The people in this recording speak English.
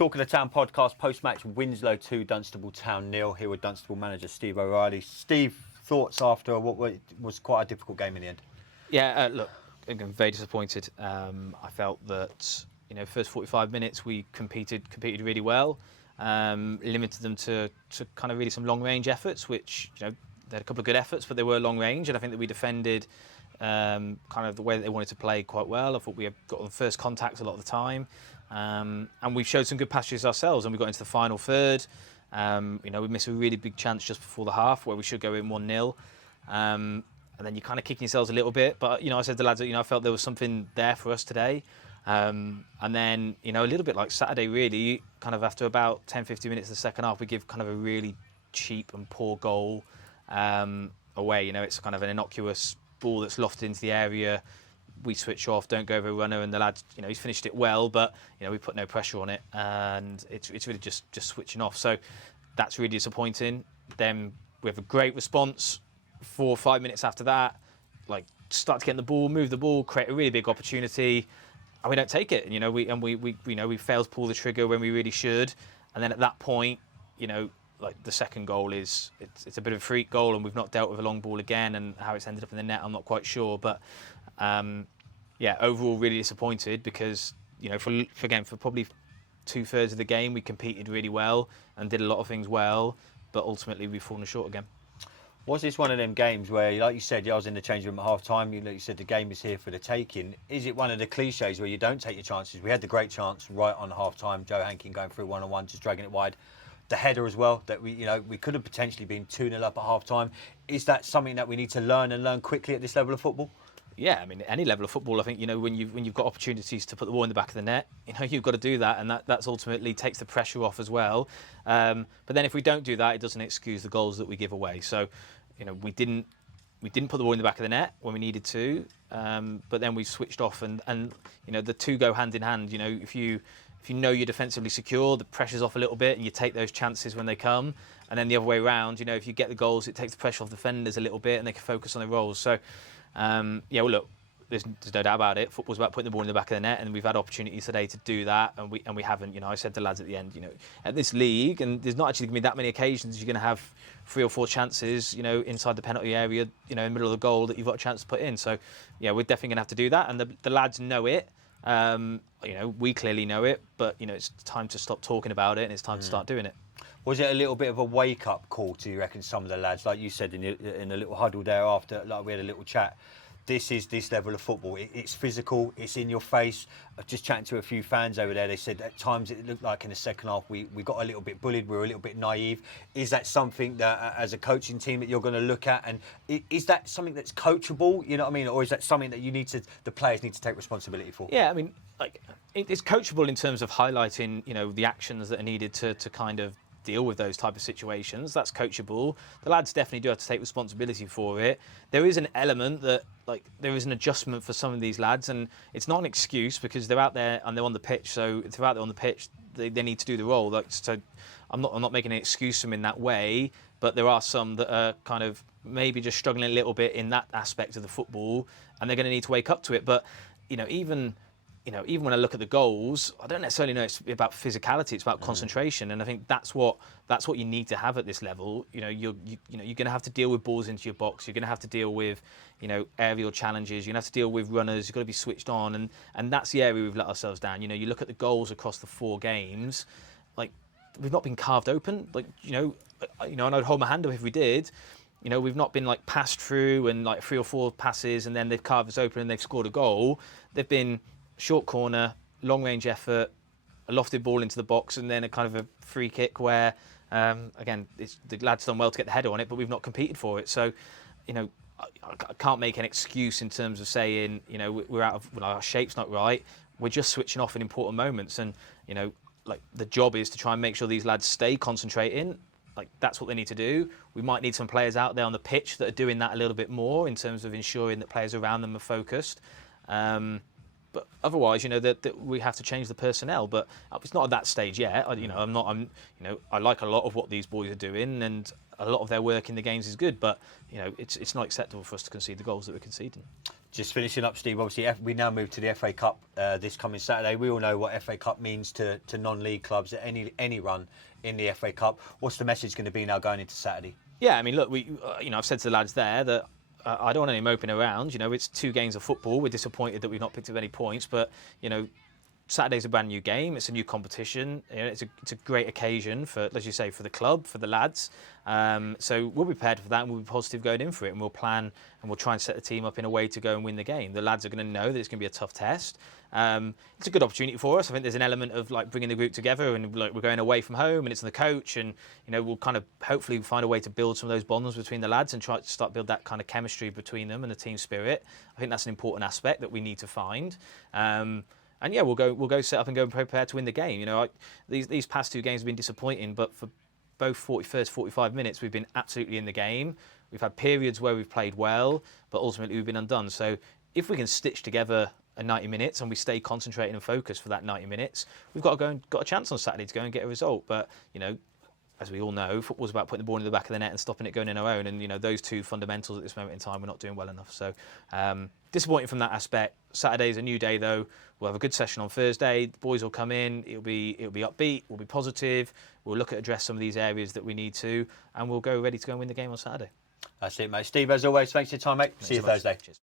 Talk of the Town podcast, post-match Winslow 2, Dunstable Town 0. Here with Dunstable manager Steve O'Reilly. Steve, thoughts after what was quite a difficult game in the end? Yeah, look, I'm very disappointed. I felt that first 45 minutes we competed really well, limited them to kind of really some long range efforts, which they had a couple of good efforts, but they were long range, and I think that we defended kind of the way that they wanted to play quite well. I thought we got on first contact a lot of the time. And we showed some good passages ourselves, and we got into the final third. We missed a really big chance just before the half where we should go in 1-0. And then you're kind of kicking yourselves a little bit. But, I said to the lads that, I felt there was something there for us today. And then, a little bit like Saturday, really, kind of after about 10-15 minutes of the second half, we give kind of a really cheap and poor goal away. It's kind of an innocuous ball that's lofted into the area. We switch off, don't go over a runner, and the lads, he's finished it well, but we put no pressure on it, and it's really just switching off. So that's really disappointing. Then we have a great response 4 or 5 minutes after that, start to get the ball, move the ball, create a really big opportunity, and we don't take it. We fail to pull the trigger when we really should, and then at that point, the second goal it's a bit of a freak goal, and we've not dealt with a long ball again, and how it's ended up in the net, I'm not quite sure, but. Overall really disappointed because, for probably 2/3 of the game we competed really well and did a lot of things well, but ultimately we've fallen short again. Was this one of them games where, like you said, I was in the change room at half-time, you said the game is here for the taking. Is it one of the cliches where you don't take your chances? We had the great chance right on half-time, Joe Hankin going through one-on-one, just dragging it wide. The header as well, that we could have potentially been 2-0 up at half-time. Is that something that we need to learn quickly at this level of football? Yeah, I mean, any level of football, I think, when you've got opportunities to put the ball in the back of the net, you've got to do that, and that's ultimately takes the pressure off as well. But then if we don't do that, it doesn't excuse the goals that we give away. So, we didn't put the ball in the back of the net when we needed to, but then we switched off, and the two go hand in hand. If you know you're defensively secure, the pressure's off a little bit, and you take those chances when they come. And then the other way around, if you get the goals, it takes the pressure off defenders a little bit, and they can focus on their roles. So. Look, there's no doubt about it. Football's about putting the ball in the back of the net, and we've had opportunities today to do that, and we haven't. I said to the lads at the end, at this league, and there's not actually going to be that many occasions you're going to have 3 or 4 chances, inside the penalty area, in the middle of the goal that you've got a chance to put in. So, we're definitely going to have to do that, and the lads know it. We clearly know it, but it's time to stop talking about it, and it's time to start doing it. Was it a little bit of a wake-up call to, you reckon, some of the lads, like you said in a little huddle there after, like we had a little chat? This is this level of football. It's physical. It's in your face. Just chatting to a few fans over there, they said at times it looked like in the second half we got a little bit bullied. We were a little bit naive. Is that something that, as a coaching team, that you're going to look at? And is that something that's coachable? You know what I mean? Or is that something that the players need to take responsibility for? Yeah, I mean, it's coachable in terms of highlighting, the actions that are needed to kind of deal with those type of situations. That's coachable. The lads definitely do have to take responsibility for it. There is an element that, there is an adjustment for some of these lads, and it's not an excuse because they're out there and they're on the pitch. So if they're out there on the pitch, they need to do the role. So I'm not making an excuse for them in that way, but there are some that are kind of maybe just struggling a little bit in that aspect of the football, and they're going to need to wake up to it. But even when I look at the goals, I don't necessarily know it's about physicality. It's about concentration, and I think that's what you need to have at this level. You're going to have to deal with balls into your box. You're going to have to deal with aerial challenges. You're going to have to deal with runners. You've got to be switched on, and that's the area we've let ourselves down. You look at the goals across the 4 games, we've not been carved open. And I'd hold my hand up if we did. We've not been passed through and 3 or 4 passes, and then they've carved us open and they've scored a goal. They've been short corner, long range effort, a lofted ball into the box, and then a kind of a free kick where, again, the lads done well to get the header on it, but we've not competed for it. So, I can't make an excuse in terms of saying, we're out of, our shape's not right. We're just switching off in important moments, and the job is to try and make sure these lads stay concentrating. That's what they need to do. We might need some players out there on the pitch that are doing that a little bit more in terms of ensuring that players around them are focused. But otherwise, that we have to change the personnel. But it's not at that stage yet. I like a lot of what these boys are doing, and a lot of their work in the games is good. But it's not acceptable for us to concede the goals that we're conceding. Just finishing up, Steve. Obviously, we now move to the FA Cup this coming Saturday. We all know what FA Cup means to non-league clubs at any run in the FA Cup. What's the message going to be now going into Saturday? Yeah, I mean, look, I've said to the lads there that I don't want any moping around. It's 2 games of football. We're disappointed that we've not picked up any points, but Saturday's a brand new game. It's a new competition. It's a great occasion for, as you say, for the club, for the lads. So we'll be prepared for that, and we'll be positive going in for it, and we'll plan and we'll try and set the team up in a way to go and win the game. The lads are going to know that it's going to be a tough test. It's a good opportunity for us. I think there's an element of like bringing the group together, and like we're going away from home, and it's the coach, and we'll kind of hopefully find a way to build some of those bonds between the lads and try to start build that kind of chemistry between them and the team spirit. I think that's an important aspect that we need to find. And yeah, we'll go set up and go prepared to win the game. These past 2 games have been disappointing, but for both 45 minutes, we've been absolutely in the game. We've had periods where we've played well, but ultimately we've been undone. So if we can stitch together a 90 minutes and we stay concentrated and focused for that 90 minutes, we've got a chance on Saturday to go and get a result. But as we all know, football's about putting the ball in the back of the net and stopping it going in our own. And those 2 fundamentals at this moment in time, we're not doing well enough. So disappointing from that aspect. Saturday's a new day though. We'll have a good session on Thursday. The boys will come in. It'll be upbeat. We'll be positive. We'll look at address some of these areas that we need to, and we'll go ready to go and win the game on Saturday. That's it, mate. Steve, as always, thanks for your time, mate. See you Thursday. Cheers.